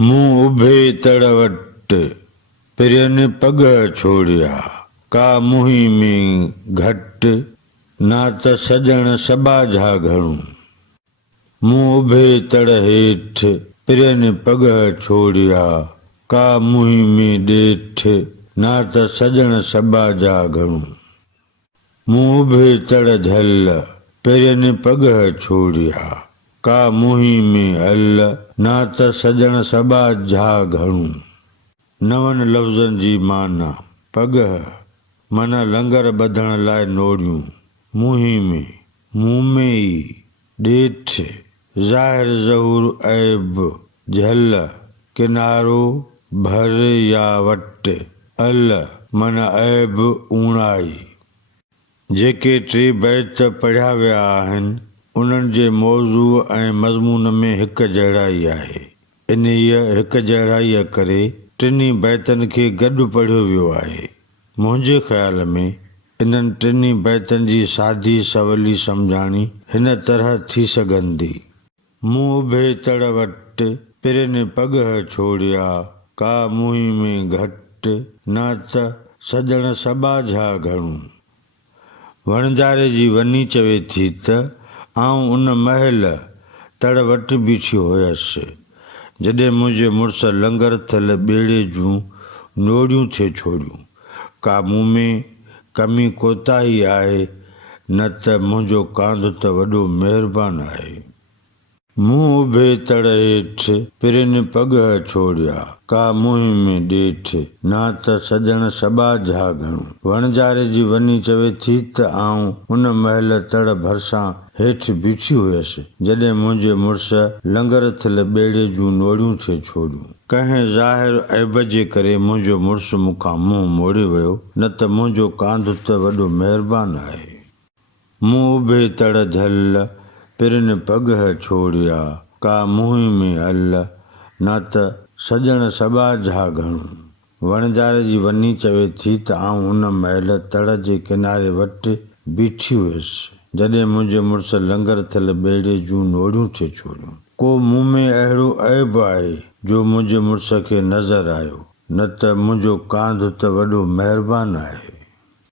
मुंह उभे तड़ वट पिरन पग छोड़िया का मुही में घट ना त सजण सबा झा घणू। मुंह उभे तड़ हेठ पिरन पग छोड़िया का मुही में डेठ ना त सजण सबा जा घणू। मुंह उभे तड़ झल पिरन पग छोड़िया का मुही में हल ना त सजण सबा झा घणू। नवन लफ़्ज़नि जी माना पग माना लंगर ॿधण लाइ नोड़ियूं, मुही में मुंह में ई, ॾेठ ज़ाहिर ज़हूर ऐब, झल किनारो भर या वट, अल माना ऐब ऊणाई। जेके टे बैत पढ़िया विया आहिनि उन्हनि जे मौज़ू ऐं मज़मून में हिक जहिड़ाई आहे। इन्हीअ हिक जहिड़ाईअ करे टिनी बैतनि खे गॾु पढ़ियो वियो आहे। मुंहिंजे ख़्याल में इन्हनि टिनी बैतनि जी सादी सवली सम्झाणी हिन तरह थी सघंदी। मुंह उभे तड़ वट पिरन पग छोड़िया का मुही में घट ना त सजण सबा झा घणू। वणजारे जी वनी चवे थी त आऊं उन महल तड़ वट बीठियो हुयसि जॾहिं मुंहिंजे मुड़ुस लंगर थियल ॿेड़े जूं नोड़ियूं थे छोड़ियूं। का मूं में कमी कोताही आहे न त मुंहिंजो कांध त वॾो महिरबान आहे। मुंह उभे तड़ हेठ पिरन पग छोड़िया का मुही में ॾेठ ना त सजण सबा झा घणू। वणजारे जी वनी चवे थी त आऊं उन महल तड़ भरिसां हेठि बीठी हुयसि जॾहिं मुंहिंजे मुड़ुस लंगर थियल ॿेड़े जूं नोड़ियूं थे छोड़ियूं। कंहिं ज़ाहिर ऐब जे करे मुंहिंजो मुड़ुस मूंखां मुंहुं मोड़े वियो न त मुंहिंजो कांध त वॾो महिरबान आहे। मुंह उभे तड़ झल पिरन पग छोड़िया का मुही में हल ना त सजण सबा झा घणू। वणजारे जी वनी चवे थी त आऊं उन महल तड़ जे किनारे वट बीठी हुयसि जॾहिं मुंहिंजे मुड़ुस लंगर थियल ॿेड़े जूं नोड़ियूं थे छोड़ियूं। को मूं में अहिड़ो ऐब आहे जो मुंहिंजे मुड़ुस खे नज़र आयो न त मुंहिंजो कांध त वॾो महिरबान आहे।